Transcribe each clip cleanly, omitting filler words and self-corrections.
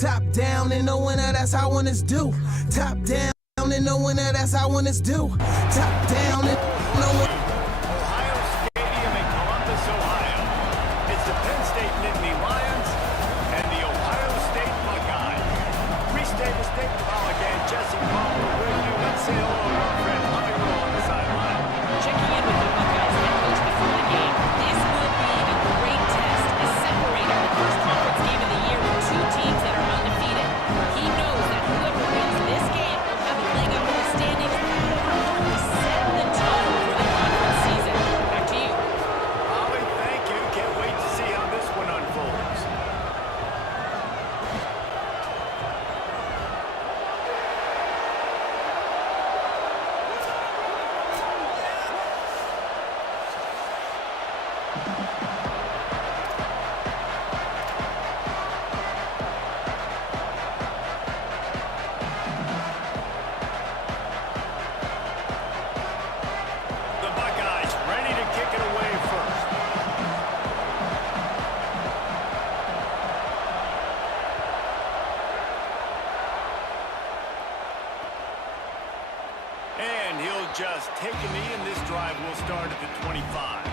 Top down in the winner, that's how winners do. Top down in the winner, that's how winners do. Top down in the winner. Ohio Stadium in Columbus, Ohio. It's the Penn State Nittany Lions and the Ohio State Buckeyes. Free-State State Pollock and Jesse Palmer with you. Let's say hello to our friend Jairo on the sideline. Checking in with the Buckeyes head coach before the game. This will be a great test, a separator, the first conference game of the year with two teams that are undefeated. He knows that whoever wins this game will have a leg up in the standings and will set the tone for the conference season. Back to you. Ollie, thank you. Can't wait to see how this one unfolds. The Buckeyes ready to kick it away first. And he'll just take a knee, and this drive will start at the 25.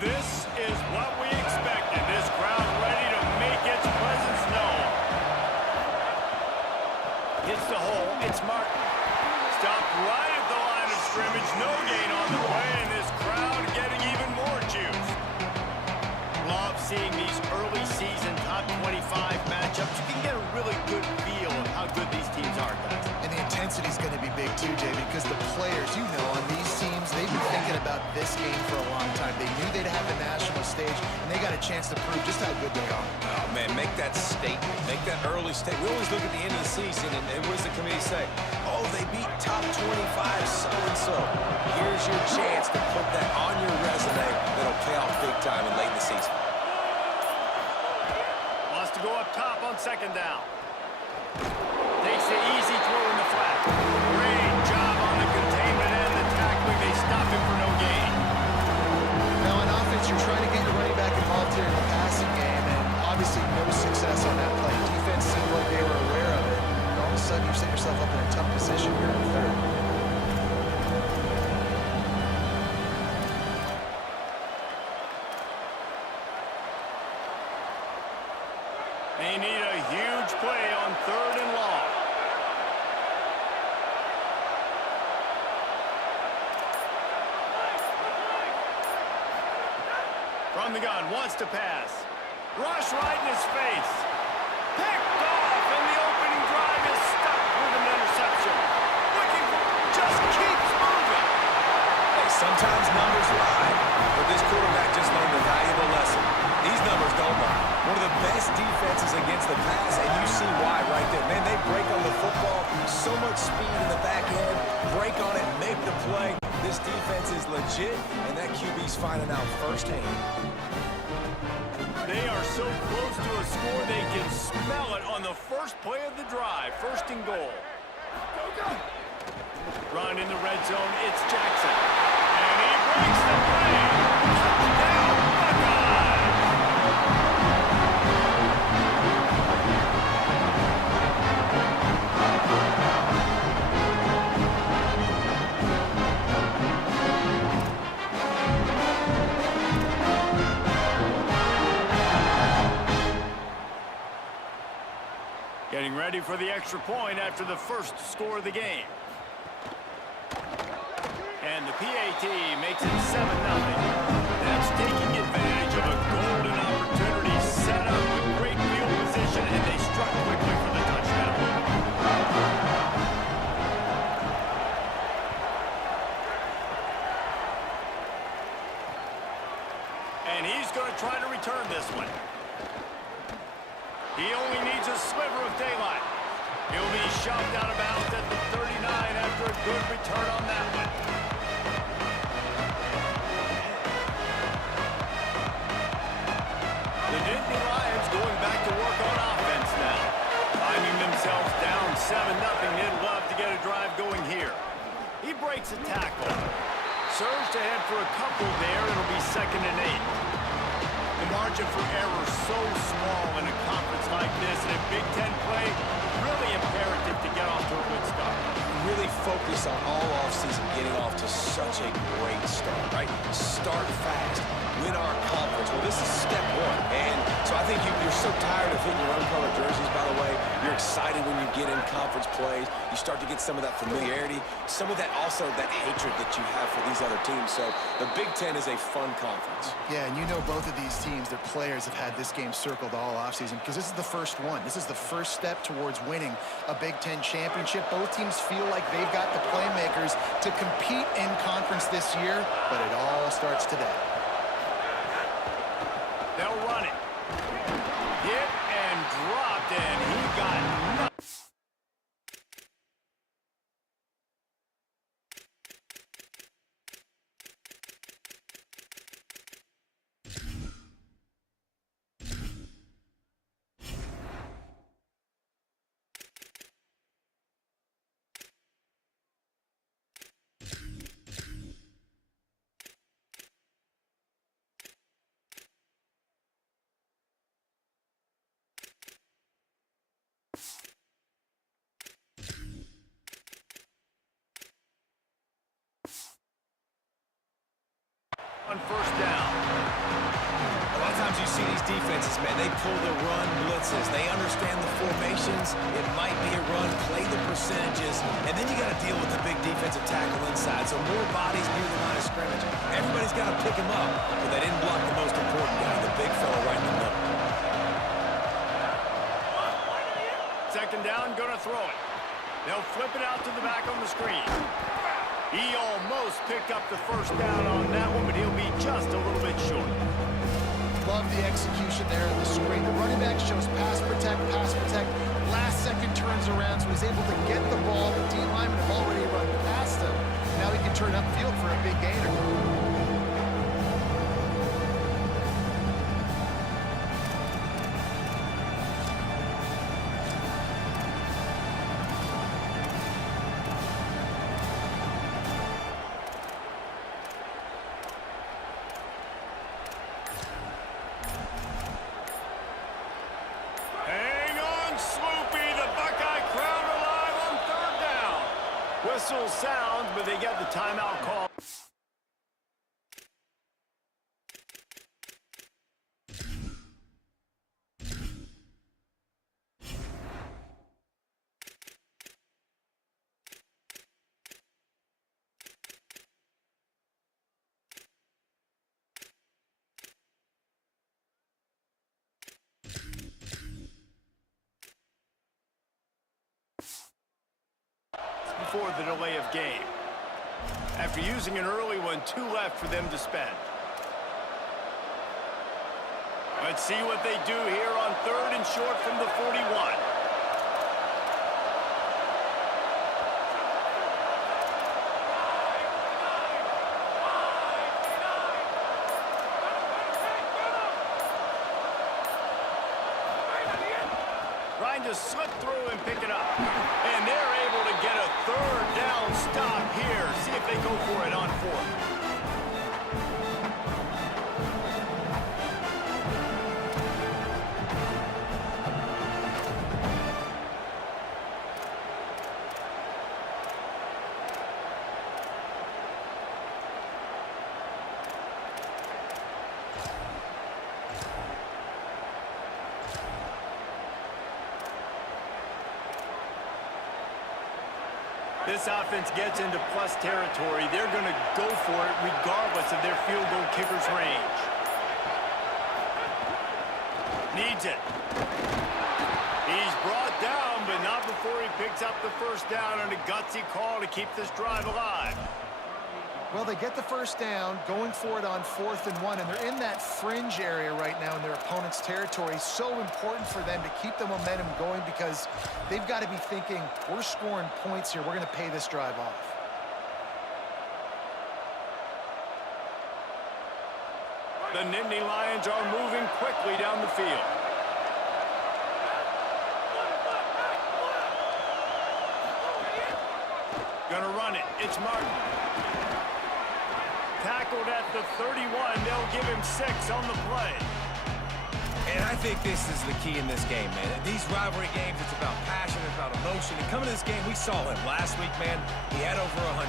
This is what we expected. This crowd ready to make its presence known. Hits the hole. It's Martin. Stopped right at the line of scrimmage. No gain on the play, and this crowd getting even more juice. Love seeing these early season top 25 matchups. You can get a really good feel of how good these teams are, guys. And the intensity is going to be big too, Jay, because the players, you know, on these teams, they've been thinking about this game for a long time. They knew they'd have a national stage, and they got a chance to prove just how good they are. Oh, man, make that statement. Make that early statement. We always look at the end of the season, and what does the committee say? Oh, they beat top 25 so-and-so. Here's your chance to put that on your resume that'll pay off big time in late in the season. Wants to go up top on second down. Takes the easy throw in the flat. Great job on the containment and the tackling. They stop him for no gain. Now, on offense, you're trying to get your running back involved here in the passing game, and obviously no success on that play. Defense seemed like they were aware of it, and all of a sudden you set yourself up in a tough position here in the third. They need a huge play on third and long. From the gun, wants to pass. Rush right in his face. Picked off, and the opening drive is stuck with an interception. Looking for, just keeps moving. Hey, sometimes numbers lie, but this quarterback just learned a valuable lesson. These numbers don't lie. One of the best defenses against the pass, and you see why right there. Man, they break on the football, so much speed in the back end, break on it, make the play. This defense is legit, and that QB's finding out firsthand. They are so close to a score, they can smell it on the first play of the drive. First and goal. Run in the red zone, it's Jackson. And he breaks the play. Touchdown, Buckeyes! Getting ready for the extra point after the first score of the game. And the PAT makes it 7-0. That's taking advantage of a golden opportunity set up with great field position, and they struck quickly for the touchdown. And he's going to try to return this one. He only needs a sliver of daylight. He'll be shoved out of bounds at the 39 after a good return on that one. The Nittany Lions going back to work on offense now. Finding themselves down 7-0 mid-1. breaks a tackle. Surged ahead for a couple there. It'll be 2nd and 8. The margin for error so small in a conference like this, and in Big Ten play, really imperative to get off to a good start. Really focus on all offseason getting off to such a great start, right? Start fast, win our conference. Well, this is step one, and so I think you're so tired of hitting your own color jerseys, by the way. You're excited when you get in conference plays. You start to get some of that familiarity, some of that also that hatred that you have for these other teams. So the Big Ten is a fun conference. Yeah, and you know both of these teams, their players have had this game circled all offseason because this is the first one. This is the first step towards winning a Big Ten championship. Both teams feel like they've got the playmakers to compete in conference this year, but it all starts today. They'll run it. Hit and dropped, and he got nothing. On 1st down. A lot of times you see these defenses, man, they pull the run blitzes. They understand the formations. It might be a run, play the percentages, and then you got to deal with the big defensive tackle inside. So more bodies near the line of scrimmage. Everybody's got to pick him up, but they didn't block the most important guy, the big fella right in the middle. 2nd down, gonna throw it. They'll flip it out to the back on the screen. He almost picked up the 1st down on that one, but he'll be just a little bit short. Love the execution there in the screen. The running back shows pass protect, last second turns around, so he's able to get the ball. The D linemen have already run past him. Now he can turn upfield for a big gainer. Whistle sounds, but they get the timeout call. Before the delay of game. After using an early one, 2 left for them to spend. Let's see what they do here on 3rd and short from the 41. Trying to slip through and pick it up. And they're able to get a 3rd down stop here. See if they go for it on 4th. This offense gets into plus territory. They're going to go for it regardless of their field goal kicker's range. Needs it. He's brought down, but not before he picks up the 1st down on a gutsy call to keep this drive alive. Well, they get the 1st down, going for it on 4th and 1, and they're in that fringe area right now in their opponent's territory. So important for them to keep the momentum going because they've got to be thinking, we're scoring points here. We're going to pay this drive off. The Nittany Lions are moving quickly down the field. Gonna run it. It's Martin. Tackled at the 31. They'll give him 6 on the play. And I think this is the key in this game, man. These rivalry games, it's about passion, it's about emotion. And coming to this game, we saw him last week, man. He had over 100.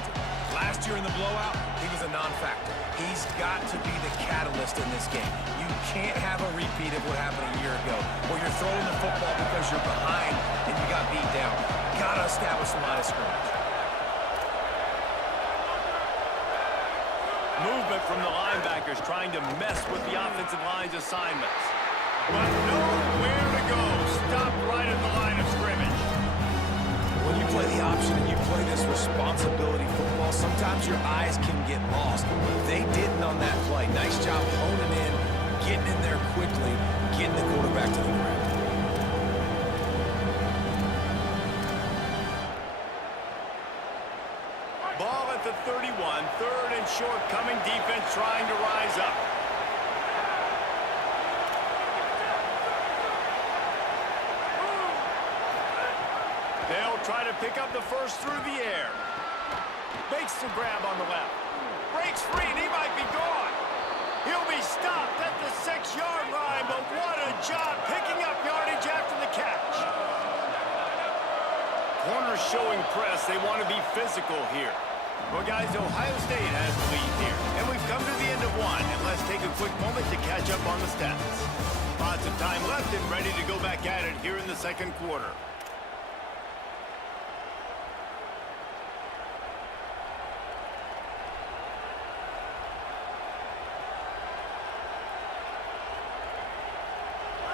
Last year in the blowout, he was a non-factor. He's got to be the catalyst in this game. You can't have a repeat of what happened a year ago, where you're throwing the football because you're behind and you got beat down. Got to establish the line of scrimmage. Movement from the linebackers trying to mess with the offensive line's assignments. But nowhere to go. Stopped right at the line of scrimmage. When you play the option and you play this responsibility football, sometimes your eyes can get lost. They didn't on that play. Nice job honing in, getting in there quickly, getting the quarterback to the ground. Ball at the 31, 3rd and short, coming defense trying to rise up. They'll try to pick up the first through the air. Makes the grab on the left. Breaks free and he might be gone. He'll be stopped at the 6-yard line, but what a job picking up yardage after the catch. Corners showing press. They want to be physical here. Well, guys, Ohio State has the lead here. And we've come to the end of one. And let's take a quick moment to catch up on the stats. Lots of time left and ready to go back at it here in the second quarter.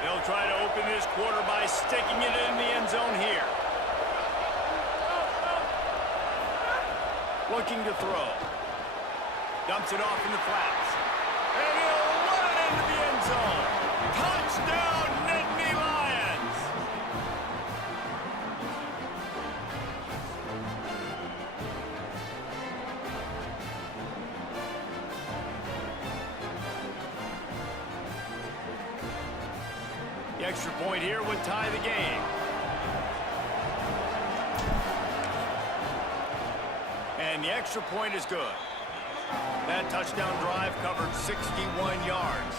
They'll try to open this quarter by sticking it in the end zone here. Looking to throw. Dumps it off in the flats. And he'll run it into the end zone. Touchdown, Nittany Lions! The extra point here would tie the game. And the extra point is good. That touchdown drive covered 61 yards.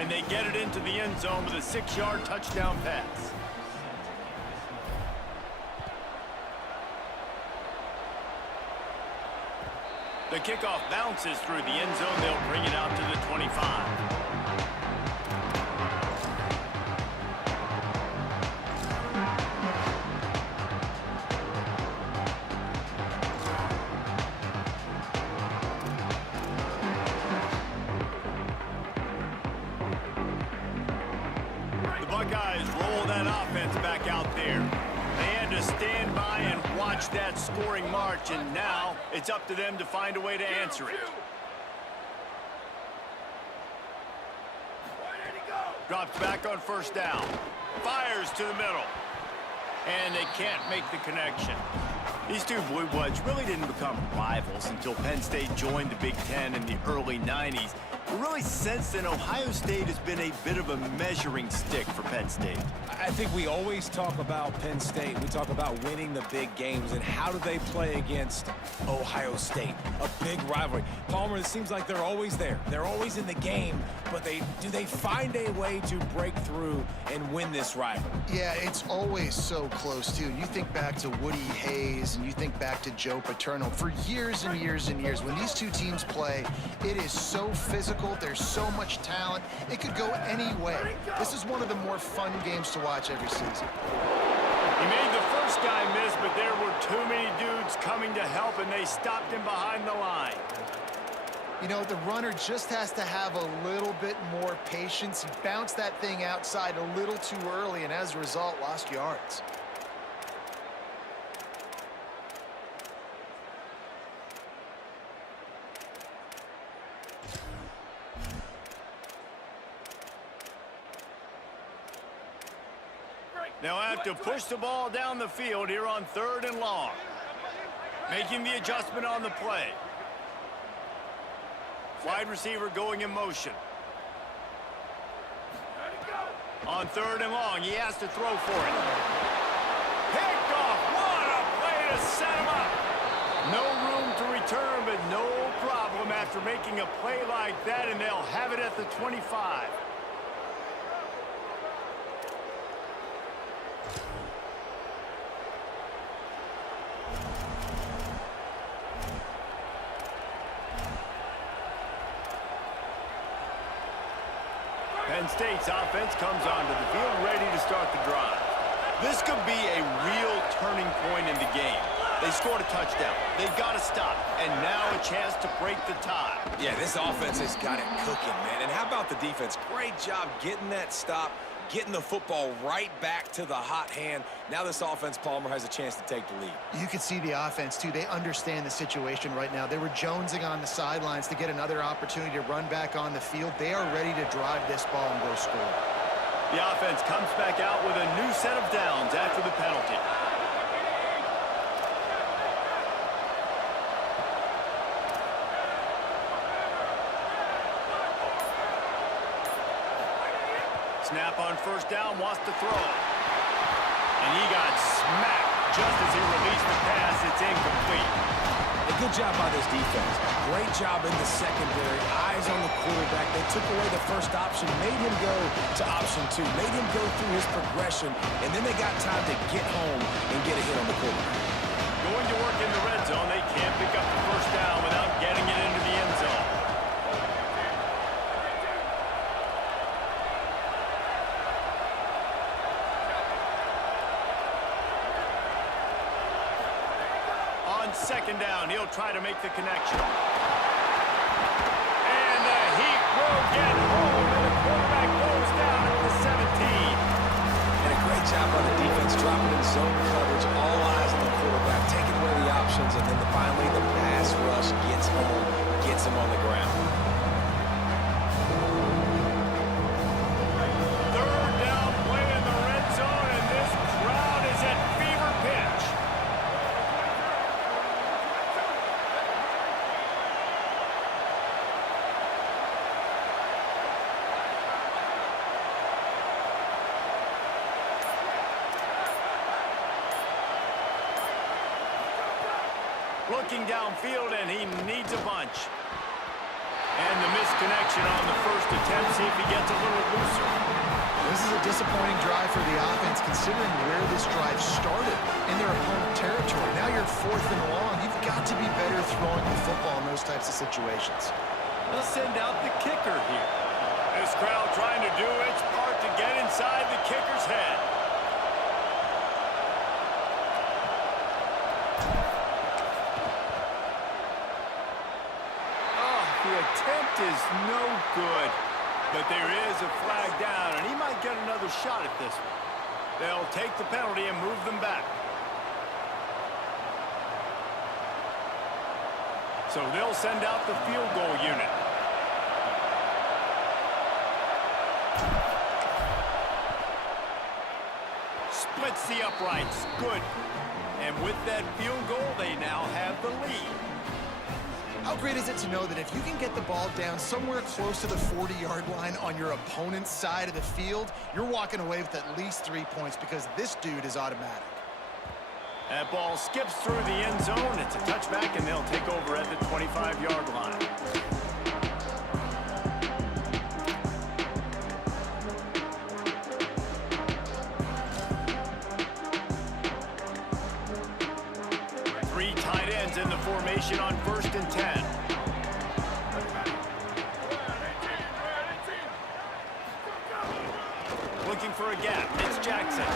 And they get it into the end zone with a 6-yard touchdown pass. The kickoff bounces through the end zone. They'll bring it out to the 25. Buckeyes roll that offense back out there. They had to stand by and watch that scoring march, and now it's up to them to find a way to answer it. Drops back on first down. Fires to the middle. And they can't make the connection. These two Blue Bloods really didn't become rivals until Penn State joined the Big Ten in the early 90s. But really, since then, Ohio State has been a bit of a measuring stick for Penn State. I think we always talk about Penn State. We talk about winning the big games and how do they play against Ohio State, a big rivalry. Palmer, it seems like they're always there. They're always in the game, but do they find a way to break through and win this rivalry? Yeah, it's always so close, too. You think back to Woody Hayes and you think back to Joe Paterno. For years and years and years, when these two teams play, it is so physical. There's so much talent. It could go any way. This is one of the more fun games to watch every season. He made the first guy miss, but there were too many dudes coming to help, and they stopped him behind the line. You know, the runner just has to have a little bit more patience. He bounced that thing outside a little too early, and as a result, lost yards. They'll have to push the ball down the field here on 3rd and long. Making the adjustment on the play. Wide receiver going in motion. On 3rd and long, he has to throw for it. Picked off. What a play to set him up. No room to return, but no problem after making a play like that, and they'll have it at the 25. Penn State's offense comes onto the field ready to start the drive. This could be a real turning point in the game. They scored a touchdown. They've got to stop. And now a chance to break the tie. Yeah, this offense has got it cooking, man. And how about the defense? Great job getting that stop, getting the football right back to the hot hand. Now this offense, Palmer, has a chance to take the lead. You can see the offense, too. They understand the situation right now. They were jonesing on the sidelines to get another opportunity to run back on the field. They are ready to drive this ball and go score. The offense comes back out with a new set of downs after the penalty. Snap on first down, wants to throw. And he got smacked just as he released the pass. It's incomplete. A good job by this defense. Great job in the secondary. Eyes on the quarterback. They took away the first option, made him go to option 2, made him go through his progression, and then they got time to get home and get a hit on the quarterback. Going to work in the red zone, they can't pick up the first down without getting it into the end zone. Second down, he'll try to make the connection. And the Heat will get home, and the quarterback goes down at the 17. And a great job by the defense, dropping in zone coverage, all eyes on the quarterback, taking away the options, and then finally the pass rush gets home, gets him on the ground. Third down play in the red zone, and this crowd is at fever pitch. Looking downfield, and he needs a bunch. And the misconnection on the first attempt. See if he gets a little looser. This is a disappointing drive for the offense, considering where this drive started in their opponent territory. Now you're 4th and long. You've got to be better throwing the football in those types of situations. They'll send out the kicker here. This crowd trying to do its part to get inside the kicker's head. The attempt is no good, but there is a flag down, and he might get another shot at this one. They'll take the penalty and move them back. So they'll send out the field goal unit. Splits the uprights. Good. And with that field goal, they now have the lead. How great is it to know that if you can get the ball down somewhere close to the 40-yard line on your opponent's side of the field, you're walking away with at least 3 points because this dude is automatic. That ball skips through the end zone. It's a touchback, and they'll take over at the 25-yard line. Three tight ends in the formation on 1st and 10. Looking for a gap. It's Jackson.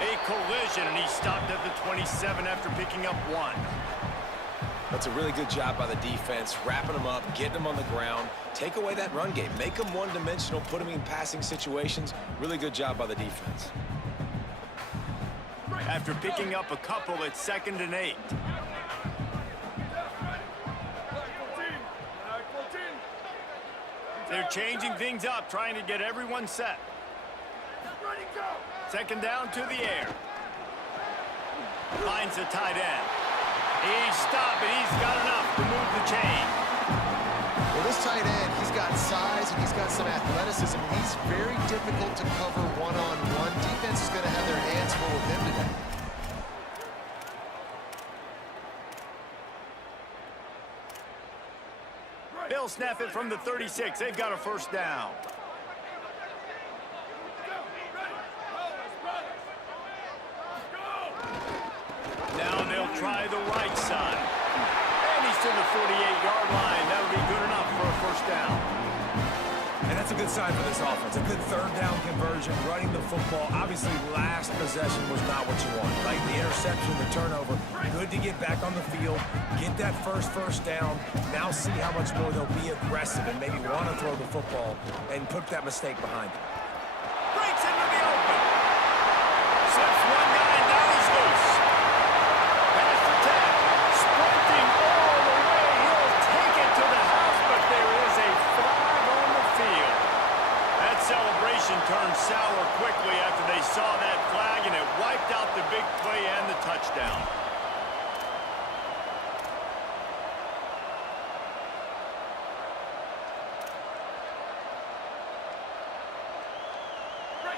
A collision, and he stopped at the 27 after picking up 1. That's a really good job by the defense, wrapping them up, getting them on the ground, take away that run game, make them one-dimensional, put them in passing situations. Really good job by the defense. After picking up a couple, it's 2nd and 8. They're changing things up, trying to get everyone set. 2nd down to the air. Finds the tight end. He's stopped, and he's got enough to move the chain. Well, this tight end, he's got size and he's got some athleticism. He's very difficult to cover one-on-one. Defense is going to have their hands full with him today. They'll snap it from the 36. They've got a first down. Now they'll try the right side. And he's to the 48-yard line. That'll be good enough for a first down. And that's a good sign for this offense. A good third down conversion, running the football. Obviously, last possession was not what you want, right? The interception, the turnover. Good to get back on the field, get that first down. Now see how much more they'll be aggressive and maybe want to throw the football and put that mistake behind them. Breaks into the open. Slips one guy, and now he's loose. Pass to 10. Sprinting all the way. He'll take it to the house, but there is a flag on the field. That celebration turned sour quickly after they saw that flag, and it wiped out the big play and the touchdown.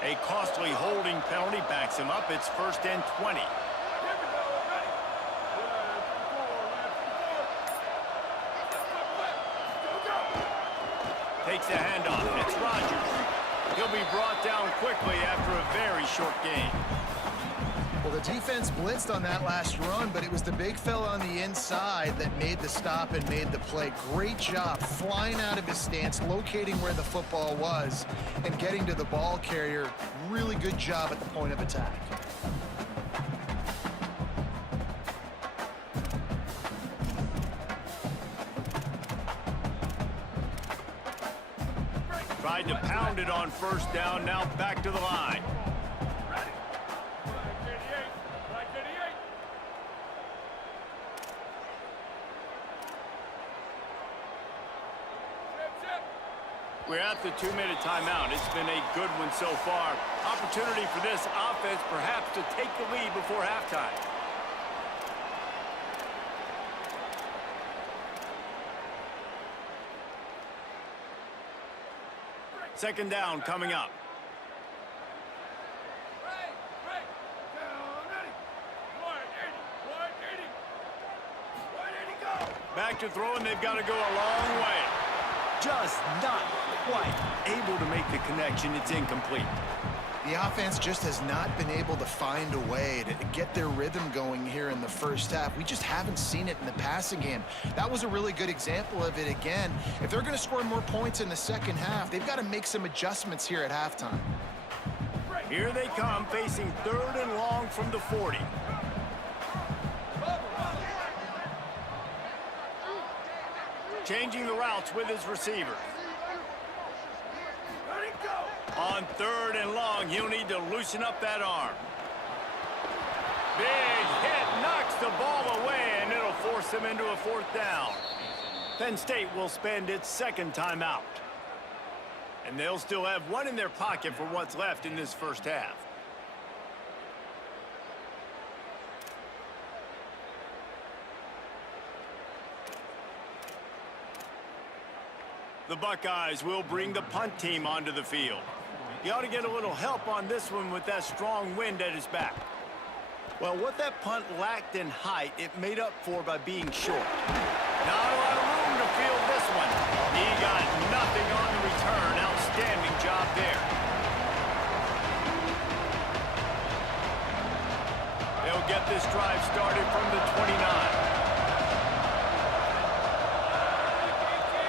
A costly holding penalty backs him up. It's 1st and 20. Takes the handoff. It's Rodgers. He'll be brought down quickly after a very short game. Well, the defense blitzed on that last run, but it was the big fella on the inside that made the stop and made the play. Great job flying out of his stance, locating where the football was, and getting to the ball carrier. Really good job at the point of attack. Tried to pound it on first down, now back to the line. We're at the 2-minute timeout. It's been a good one so far. Opportunity for this offense perhaps to take the lead before halftime. Second down coming up. Back to throw, and they've got to go a long way. Just not quite able to make the connection. It's incomplete. The offense just has not been able to find a way to get their rhythm going here in the first half. We just haven't seen it in the passing game. That was a really good example of it again. If they're going to score more points in the second half, they've got to make some adjustments here at halftime. Here they come, facing 3rd and long from the 40. Changing the routes with his receivers. On 3rd and long, he'll need to loosen up that arm. Big hit, knocks the ball away, and it'll force them into a 4th down. Penn State will spend its second timeout. And they'll still have one in their pocket for what's left in this first half. The Buckeyes will bring the punt team onto the field. He ought to get a little help on this one with that strong wind at his back. Well, what that punt lacked in height, it made up for by being short. Not a lot of room to field this one. He got nothing on the return. Outstanding job there. They'll get this drive started from the 29.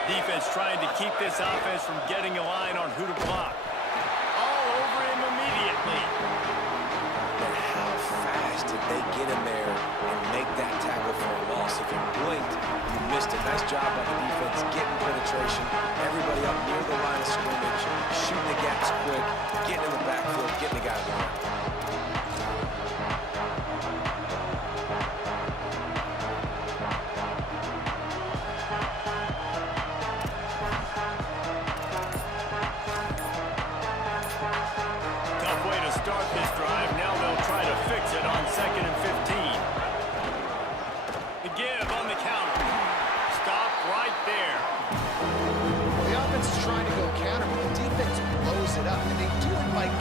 Defense trying to keep this offense from getting a line on who to block. All over him immediately. But how fast did they get in there and make that tackle for a loss? If you blinked, you missed it. Nice job by the defense getting penetration. Everybody up near the line of scrimmage, shooting the gaps quick, getting in the backfield, getting the guy going.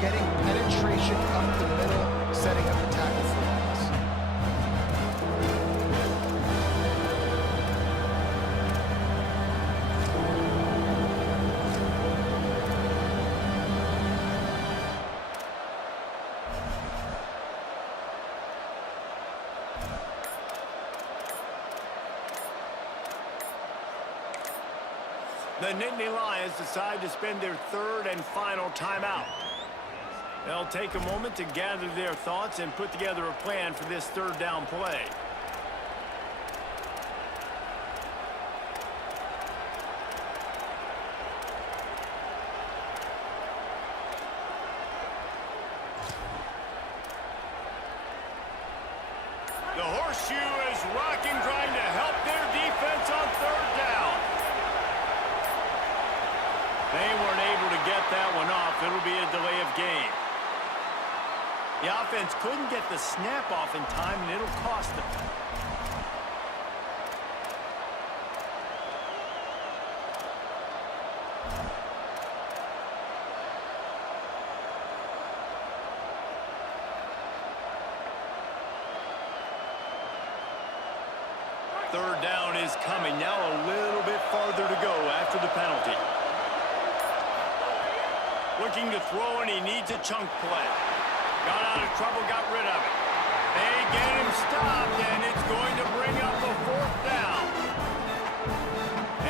Getting penetration up the middle, setting up the tackle for loss. The Nittany Lions decide to spend their third and final timeout. They'll take a moment to gather their thoughts and put together a plan for this third down play. The horseshoe is rocking, trying to help their defense on third down. They weren't able to get that one off. It'll be a delay of game. The offense couldn't get the snap off in time, and it'll cost them. Third down is coming. Now a little bit farther to go after the penalty. Looking to throw, and he needs a chunk play. Got out of trouble, got rid of it. They get him stopped, and it's going to bring up a fourth down.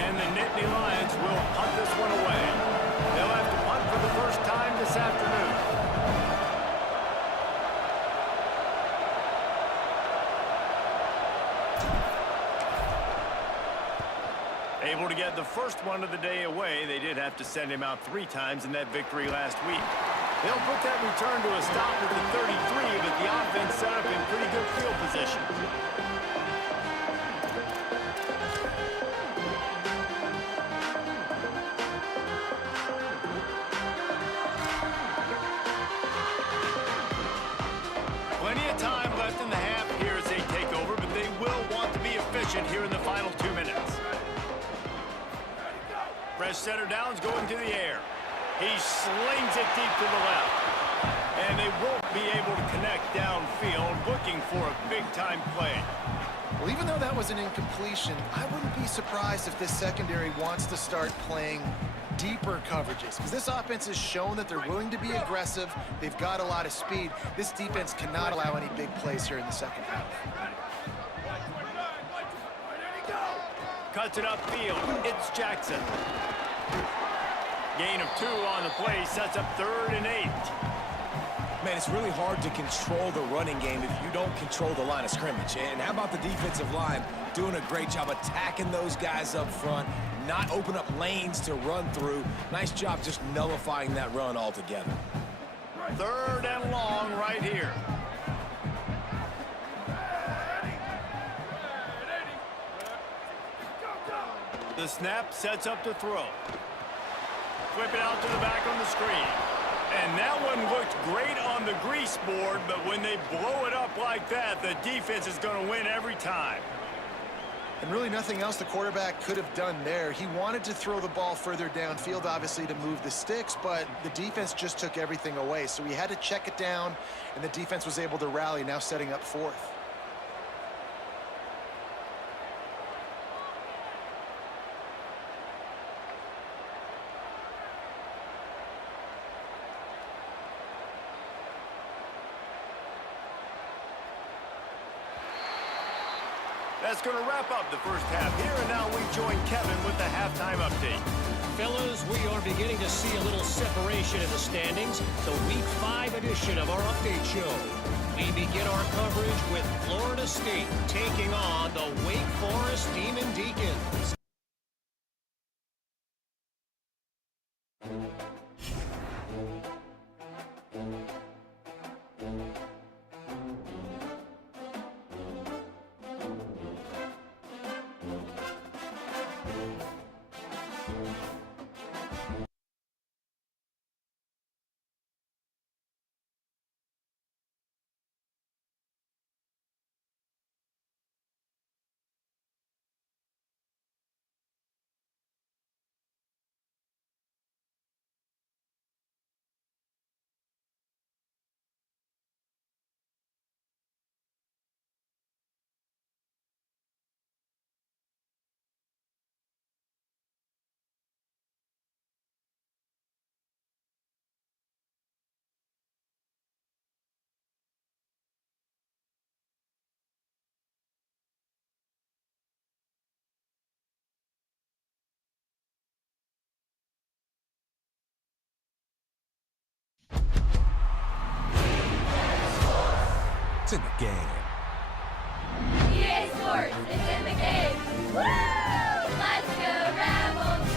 And the Nittany Lions will punt this one away. They'll have to punt for the first time this afternoon. Able to get the first one of the day away. They did have to send him out 3 times in that victory last week. They'll put that return to a stop at the 33, but the offense set up in pretty good field position. Plenty of time left in the half here as they take over, but they will want to be efficient here in the final 2 minutes. Fresh center downs going to the air. He slings it deep to the left. And they won't be able to connect downfield, looking for a big-time play. Well, even though that was an incompletion, I wouldn't be surprised if this secondary wants to start playing deeper coverages, because this offense has shown that they're willing to be aggressive. They've got a lot of speed. This defense cannot allow any big plays here in the second half. Cuts it upfield. It's Jackson. Gain of 2 on the play, sets up 3rd and 8. Man, it's really hard to control the running game if you don't control the line of scrimmage. And how about the defensive line doing a great job attacking those guys up front, not open up lanes to run through. Nice job just nullifying that run altogether. 3rd and long right here. The snap sets up to throw. Flip it out to the back on the screen. And that one looked great on the grease board, but when they blow it up like that, the defense is going to win every time. And really nothing else the quarterback could have done there. He wanted to throw the ball further downfield, obviously, to move the sticks, but the defense just took everything away. So he had to check it down, and the defense was able to rally, now setting up 4th. That's going to wrap up the first half here, and now we join Kevin with the halftime update. Fellas, we are beginning to see a little separation in the standings. The Week 5 edition of our update show. We begin our coverage with Florida State taking on the Wake Forest Demon Deacons. It's in the game. EA Sports, it's in the game. Woo! Let's go Rebels!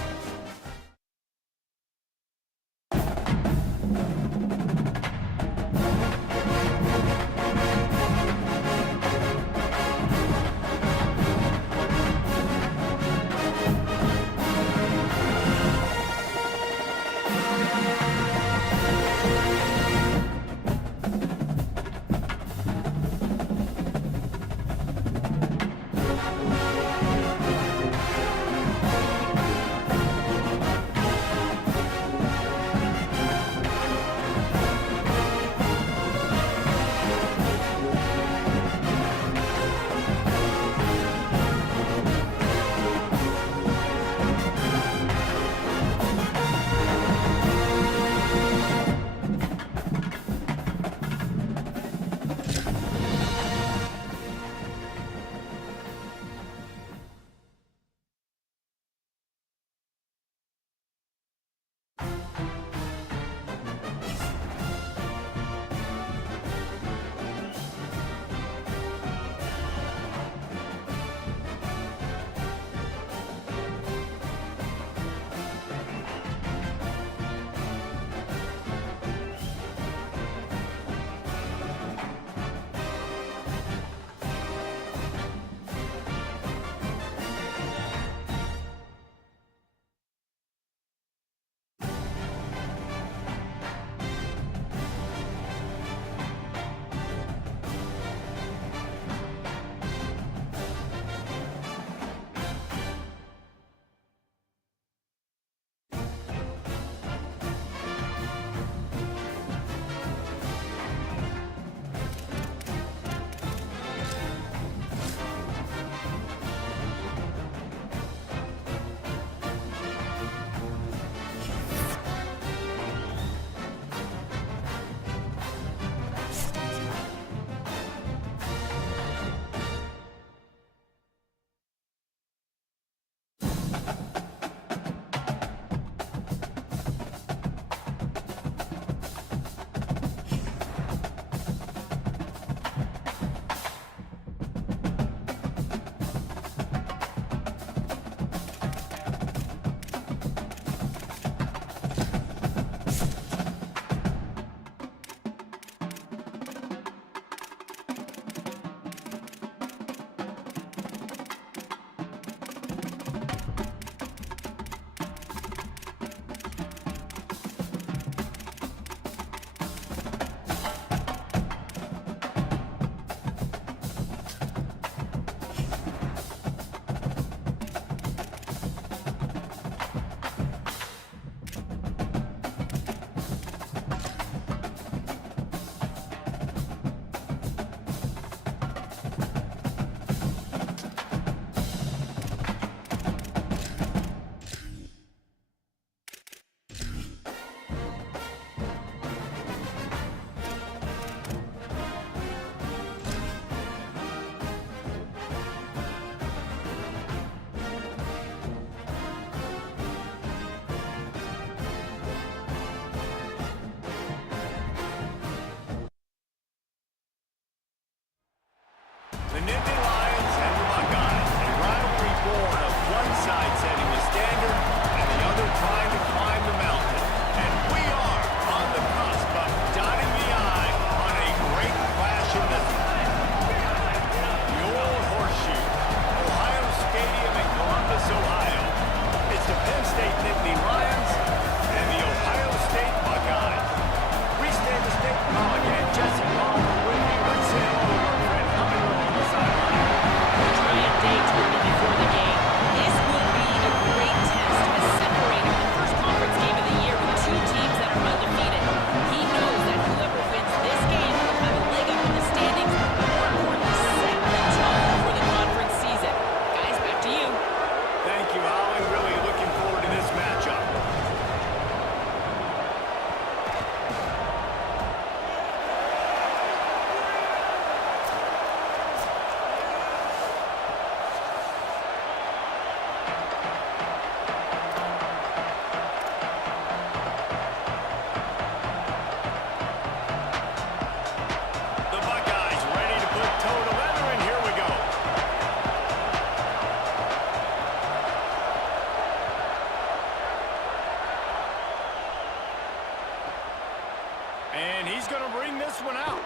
He's going to bring this one out.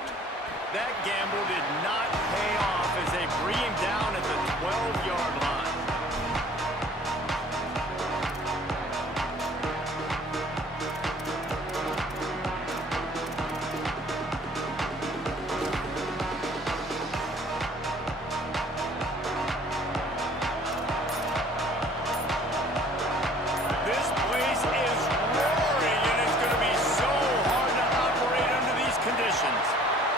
That gamble did not pay off as they bring him down at the 12-yard line. This place is roaring, and it's going to be so hard to operate under these conditions.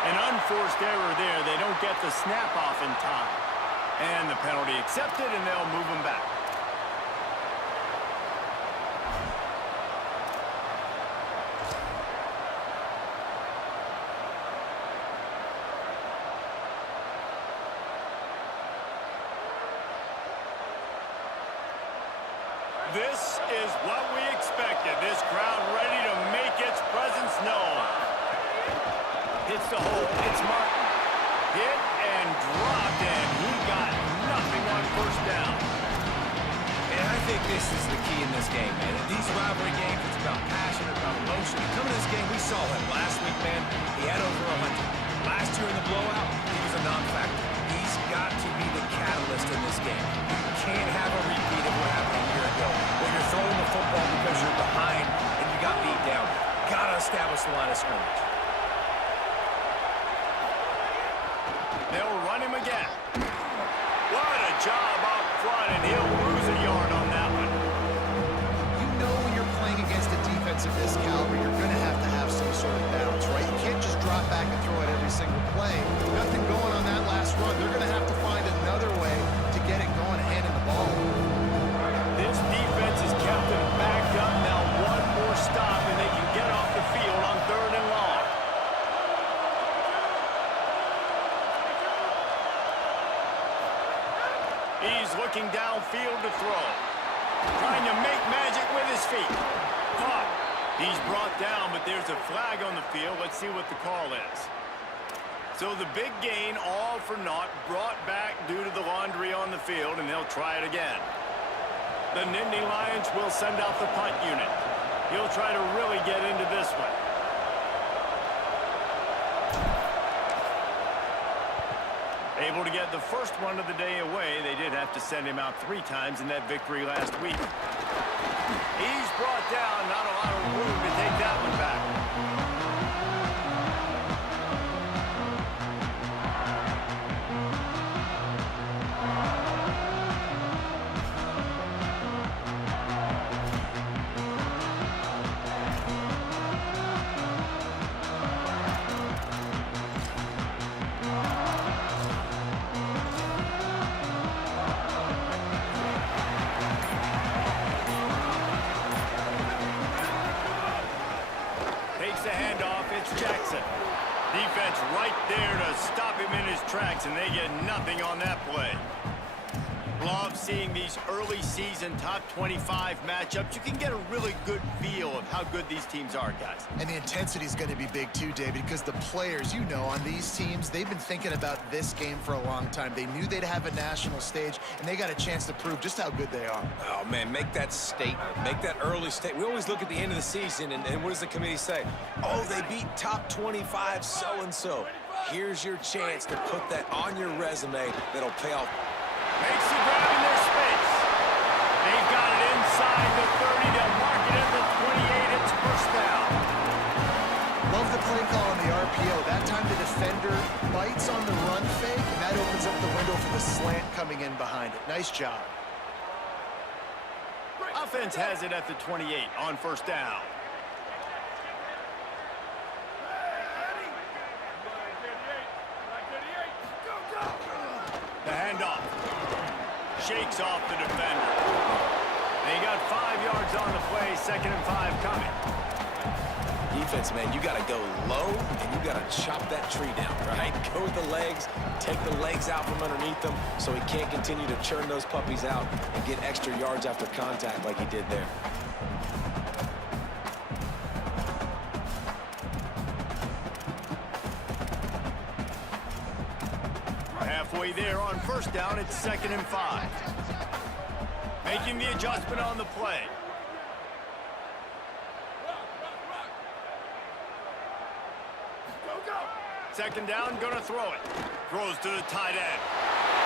An unforced error there. They don't get the snap off in time. And the penalty accepted, and they'll move them back. This is what we expected. This crowd ready to make its presence known. Hits the hole. It's Martin. Hit and dropped, and he got nothing on first down. And I think this is the key in this game, man. In these rivalry games, it's about passion, about emotion. And coming to this game, we saw him last week, man. He had over 100. Last year in the blowout, he was a non-factor. He's got to be the catalyst in this game. You can't have a repeat of what happened a year ago, where you're throwing the football because you're behind and you got beat down. Got to establish the line of scrimmage. They'll run him again. What a job up front, and he'll lose a yard on that one. You know when you're playing against a defense of this caliber, you're going to have some sort of balance, right? You can't just drop back and throw it every single play. Nothing going on that last run. They're going to have to find another way to get it going and handing the ball. This defense has kept them backed up. Now one more stop, and they can get off the field on 3rd and long. He's looking downfield to throw. Trying to make magic with his feet. Caught. He's brought down, but there's a flag on the field. Let's see what the call is. So the big gain, all for naught, brought back due to the laundry on the field, and they'll try it again. The Nittany Lions will send out the punt unit. He'll try to really get into this one. Able to get the first one of the day away. They did have to send him out 3 times in that victory last week. He's brought down, not a lot of room to take that one back. The handoff, it's Jackson. Defense right there to stop him in his tracks, and they get nothing on that play. Love seeing these early season top 25 matchups. You can get a really good feel of how good these teams are, guys. And the intensity is going to be big too, David, because the players, you know, on these teams, they've been thinking about this game for a long time. They knew they'd have a national stage, and they got a chance to prove just how good they are. Oh, man, make that statement. Make that early statement. We always look at the end of the season, and what does the committee say? Oh, they beat top 25 so-and-so. Here's your chance to put that on your resume that'll pay off. Makes the grab in their space. They've got it inside the 30. They'll mark it at the 28. It's first down. Love the play call on the RPO. That time the defender bites on the run fake, and that opens up the window for the slant coming in behind it. Nice job. Offense has it at the 28 on first down. The handoff. Shakes off the defender. They got 5 yards on the play, 2nd and 5 coming. Defense, man, you got to go low, and you got to chop that tree down, right? Go with the legs, take the legs out from underneath them so he can't continue to churn those puppies out and get extra yards after contact like he did there. Halfway there on first down, it's 2nd and 5. Making the adjustment on the play. Second down, gonna throw it. Throws to the tight end.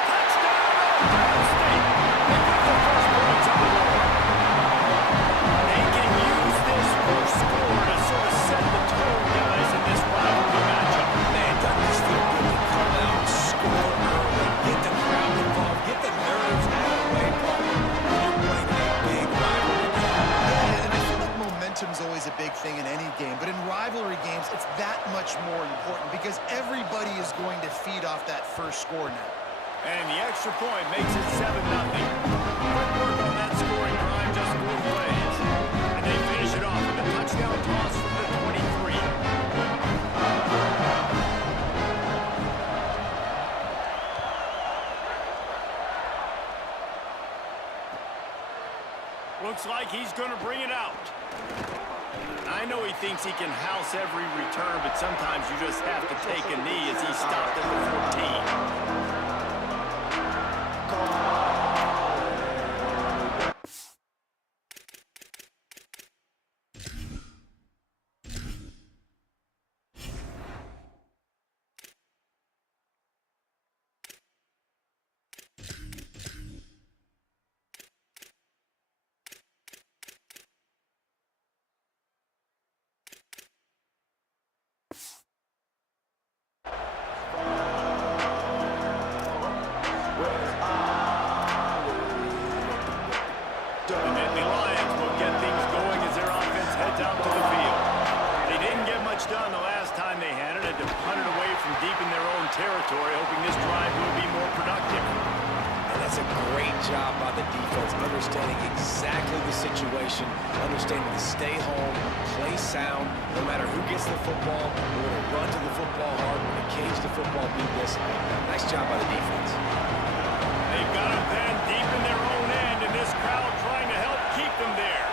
Touchdown, Ohio State. They put the first points on the board. They can use this first score to sort of set the tone, guys, in this rivalry matchup. Man, doesn't this feel good to come out, score early, get the crowd involved, get the nerves out of the way, Paul. You're playing a big rivalry game. Yeah, and I feel like momentum's always a big thing in any game, but in rivalry games, it's that much more important because everybody is going to feed off that first score now. And the extra point makes it 7-0. Quick work on that scoring drive, just 4 plays. And they finish it off with a touchdown toss from the 23. Looks like he's going to bring it out. I know he thinks he can house every return, but sometimes you just have to take a knee as he stopped at the 14. Territory, hoping this drive will be more productive. And that's a great job by the defense, understanding exactly the situation, understanding to stay home, play sound, no matter who gets the football. We're going to run to the football hard, we're going to cage the football, beat this. Nice job by the defense. They've got a pen deep in their own end, and this crowd trying to help keep them there.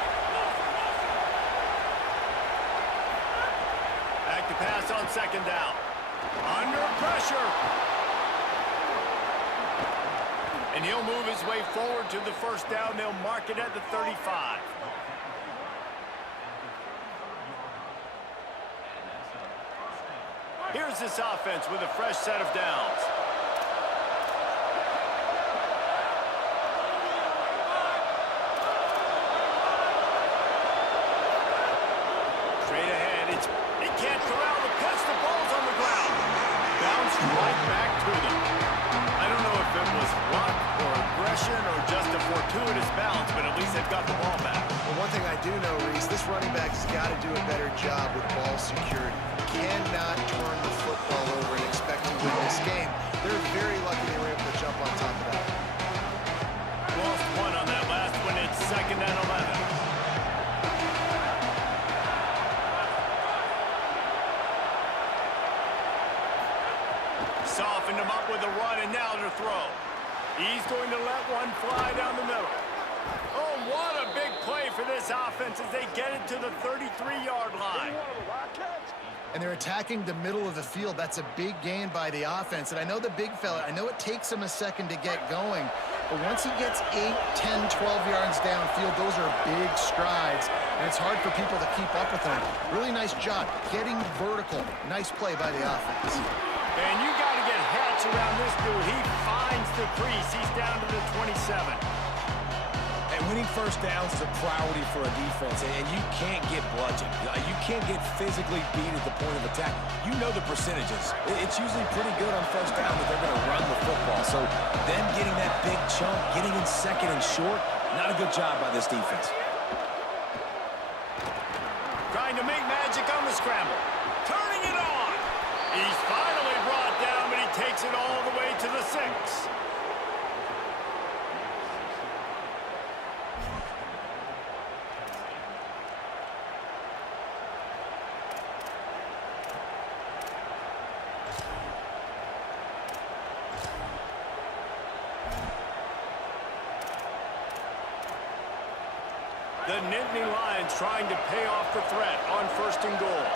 Back to pass on second down. Under pressure. And he'll move his way forward to the first down. They'll mark it at the 35. Here's this offense with a fresh set of downs. Straight ahead. It can't corral the pitch. The ball's on the ground. Bounced right back to them. I don't know if it was luck or aggression or just a fortuitous bounce, but at least they've got the ball back. Well, one thing I do know, Reese, this running back has got to do a better job with ball security. Cannot turn the football over and expect to win this game. They're very lucky they were able to jump on top of that. Lost one on that last one. It's 2nd and 11. Softened him up with a run, and now to throw. He's going to let one fly down the middle. Oh, what a big play for this offense as they get it to the 33-yard line. And they're attacking the middle of the field. That's a big gain by the offense. And I know the big fella, I know it takes him a second to get going, but once he gets 8, 10, 12 yards downfield, those are big strides, and it's hard for people to keep up with him. Really nice job getting vertical. Nice play by the offense. And you got to get Hatch around this dude. He finds the crease. He's down to the 27. And winning first downs is a priority for a defense, and you can't get bludgeoned. You can't get physically beat at the point of attack. You know the percentages. It's usually pretty good on first down that they're going to run the football. So them getting that big chunk, getting in second and short, not a good job by this defense. Trying to make magic on the scramble. Turning it on. He's finally brought down, but he takes it all the way to the 6. The Nittany Lions trying to pay off the threat on 1st and goal.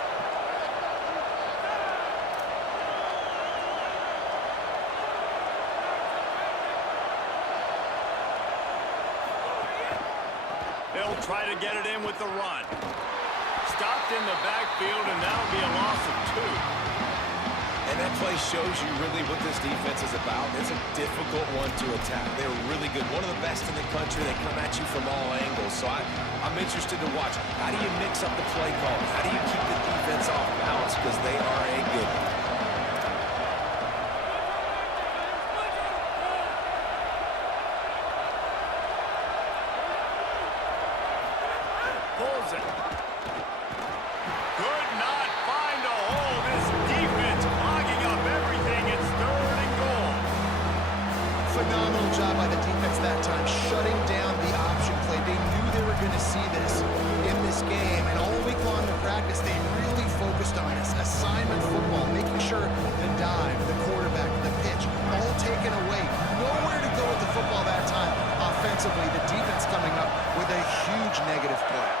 They'll try to get it in with the run. Stopped in the backfield, and that'll be a loss of 2. And that play shows you really what this defense is about. It's a difficult one to attack. They're really good. One of the best in the country. They come at you from all angles. So I'm interested to watch. How do you mix up the play call? How do you keep the defense off balance? Because they are a good one. Pulls it. Could not find a hole. This defense clogging up everything. It's 3rd and goal. Phenomenal job by the defense that time, shutting down the option play. They knew they were going to see this in this game, and all week long in practice, they really focused on this assignment football, making sure the dive, the quarterback, the pitch, all taken away. Nowhere to go with the football that time. Offensively, the defense coming up with a huge negative play.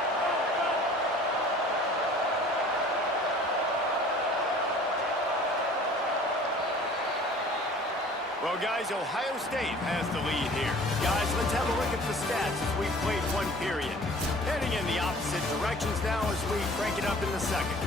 Well, guys, Ohio State has the lead here. Guys, let's have a look at the stats as we played one period. Heading in the opposite directions now as we crank it up in the second.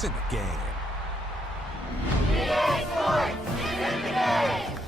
It's in the game. EA Sports is in the game.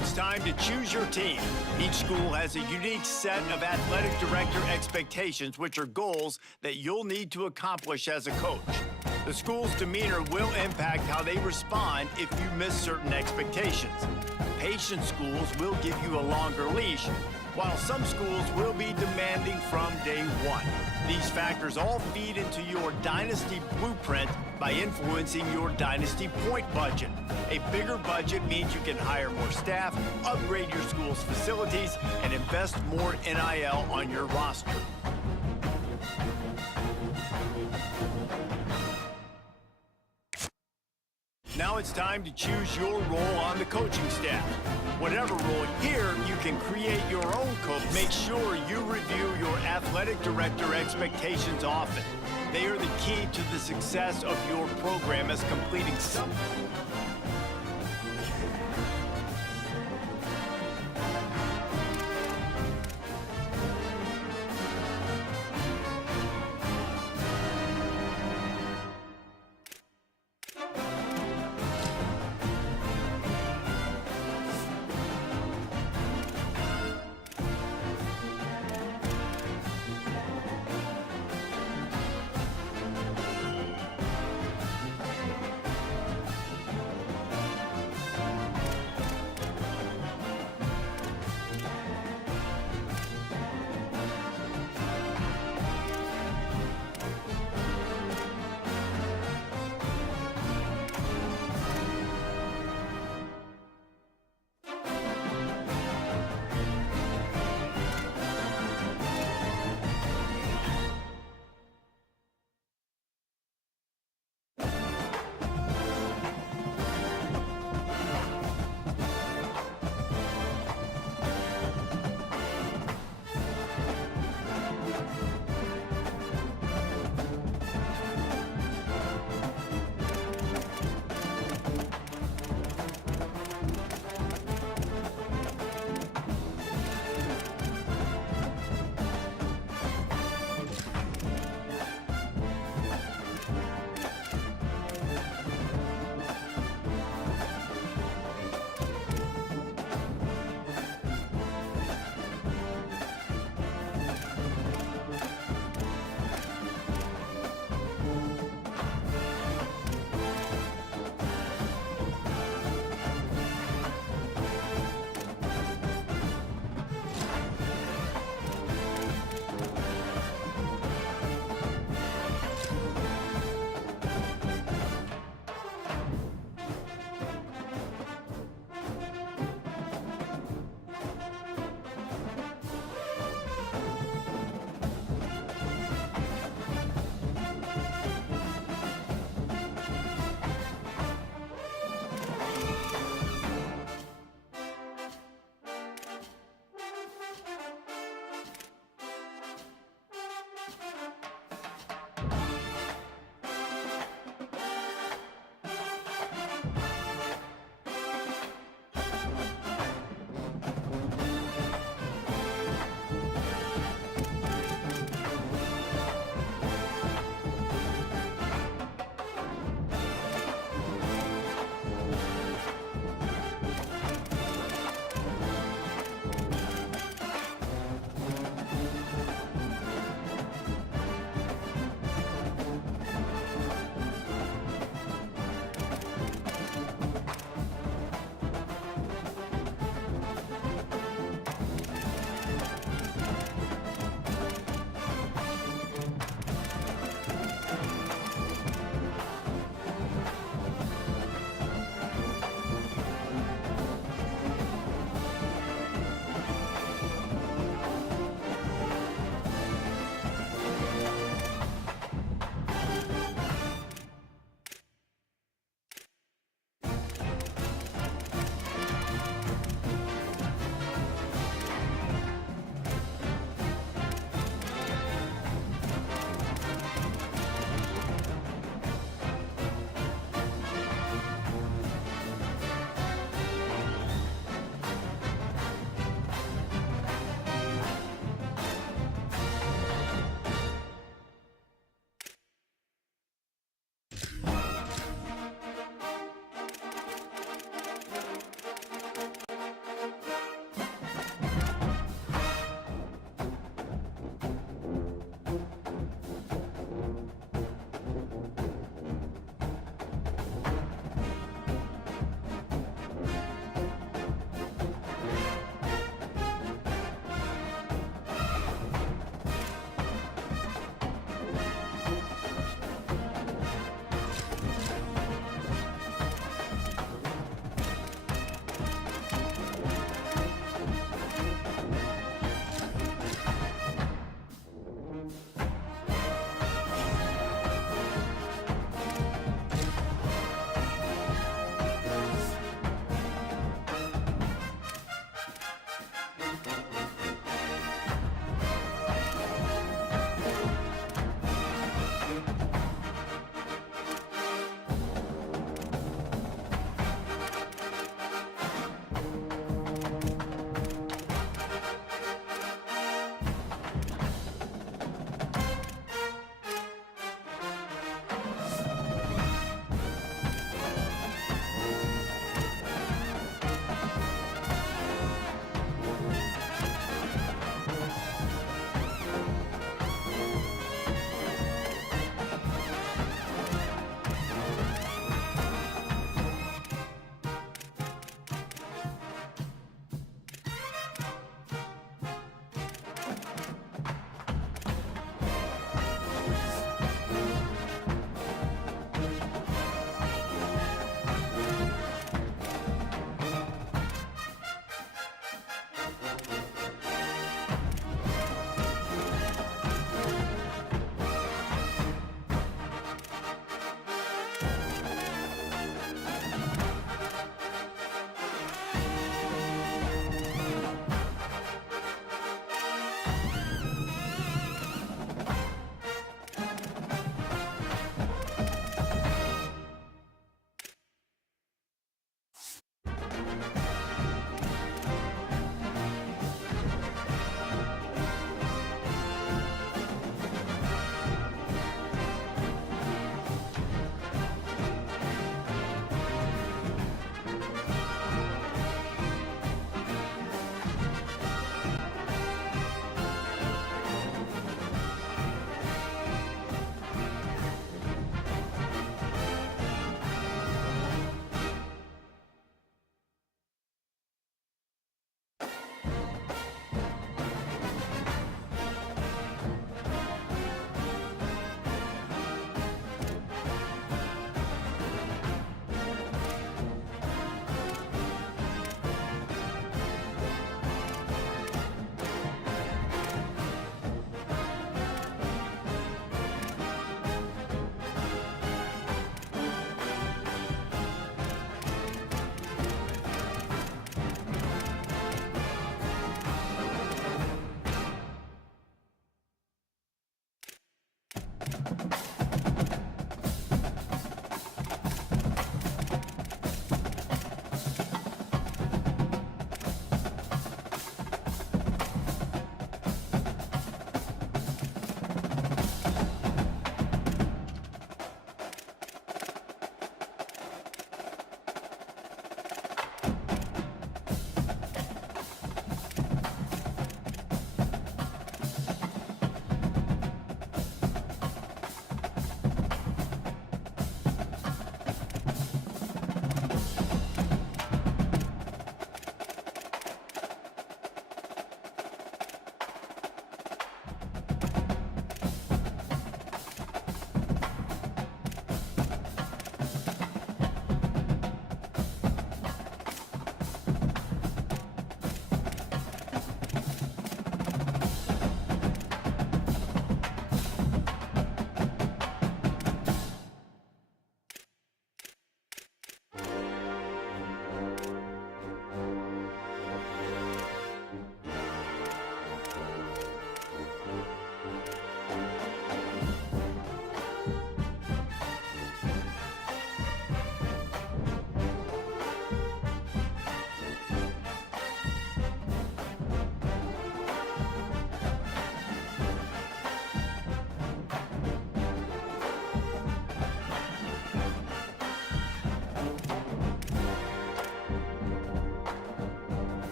it's time to choose your team. Each school has a unique set of athletic director expectations, which are goals that you'll need to accomplish as a coach. The school's demeanor will impact how they respond if you miss certain expectations. Patient schools will give you a longer leash, while some schools will be demanding from day one. These factors all feed into your dynasty blueprint by influencing your dynasty point budget. A bigger budget means you can hire more staff, upgrade your school's facilities, and invest more NIL on your roster. Now it's time to choose your role on the coaching staff. Whatever role here, you can create your own coach. Make sure you review your athletic director expectations often. They are the key to the success of your program as completing some.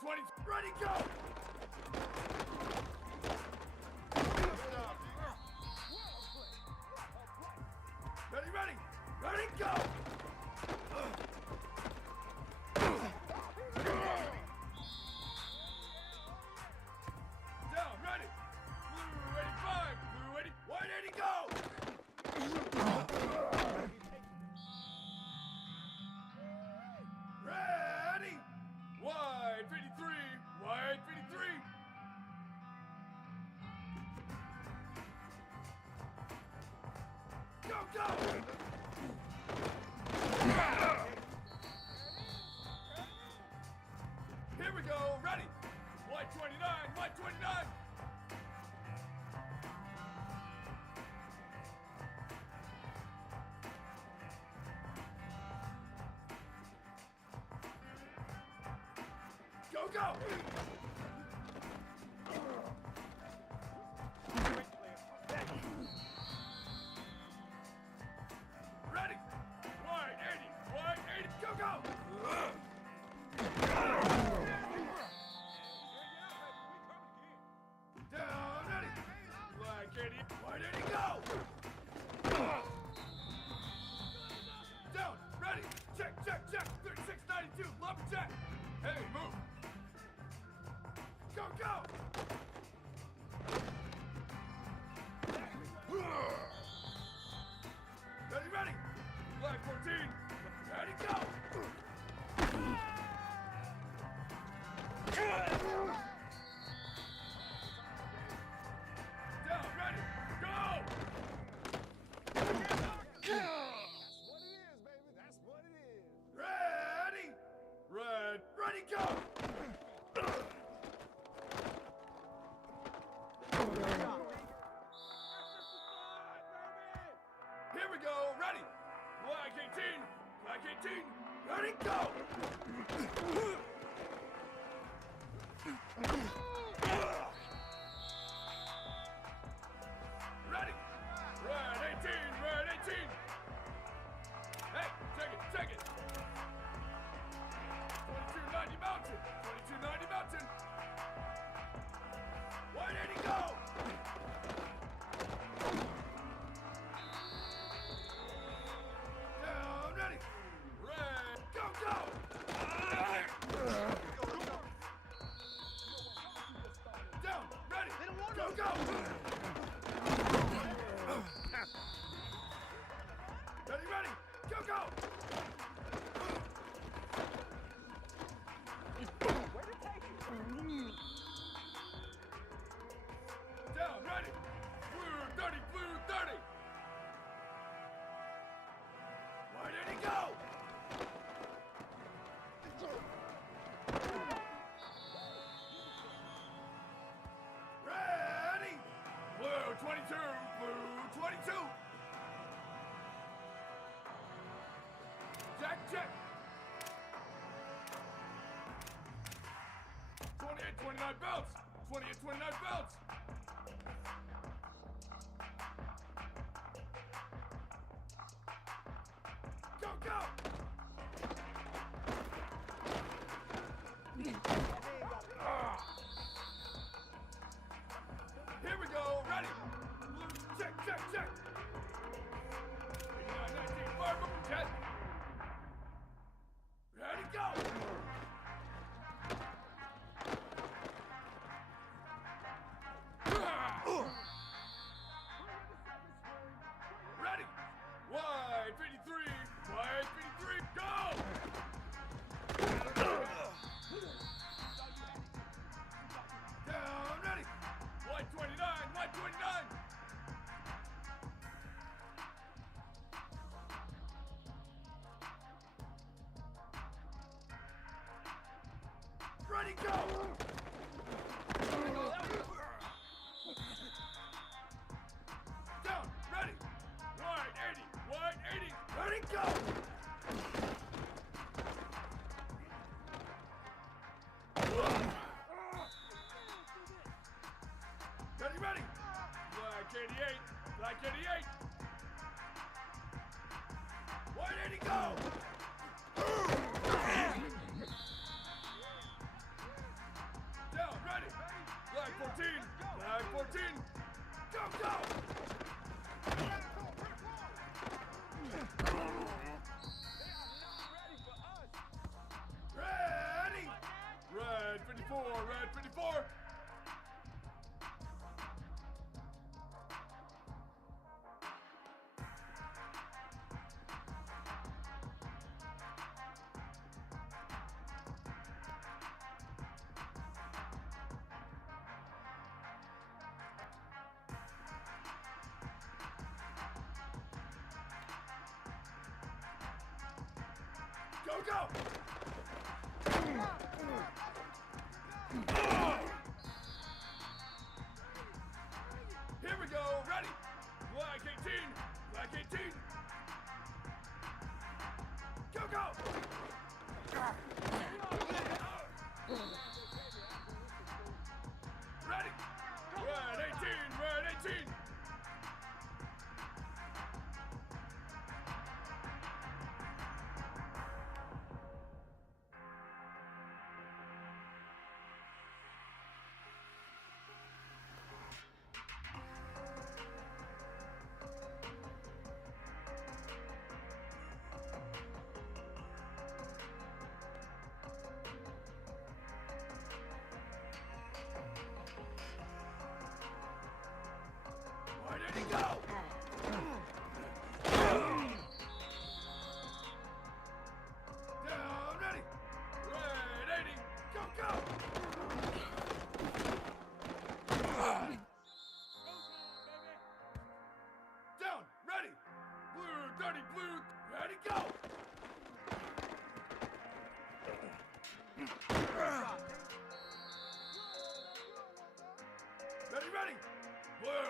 20, ready, go! Ready, ready, ready, go! Down, ready! Blue 85, blue 80, white 80, go! Ready! White 53, white 53. Go, go! Here we go, ready! White 29, white 29! Go, go! Ready! White 80, white 80, go, go! Down, ready! Black 80, white 80, go! Down, ready! Check, check, check! 3692, lumberjack! Hey, move! Go, go! Ready, ready! Black 14, ready, go! Down, ready, go! That's what it is, baby. That's what it is. Ready! Red, ready, go! Here we go, ready! Black 18, black 18, ready, go! Ready! Red 18, red 18! Hey, check it, check it! 2290 mountain, 2290 mountain! White 80, go! Down, ready! Red, go, go! Down, ready! Go, go! Ready, ready! Go, go! Down, ready! Blue 30, blue 30! White 80, go! Ready! Blue 22, blue 22! Check, check! 28, 29 belts! 28, 29 belts! Go, go! Here we go, ready! Blue, check, check, check! 89, 19, fire, move, jet! Ready, go! Ready! White 53, white 53, go! Down, ready! White 29, white 29! Ready, go! Down, ready! White 80, white 80, ready, go! Ready, ready! Black 88, black 88! White 80, go! go! Here we go, ready! Black 18! Black 18! Go, go! Ready! Red 18! Red 18! Where did he go? Down, ready. Red 80, go, go. Down, ready. Blue 30, blue, ready, go. Ready, ready. Blue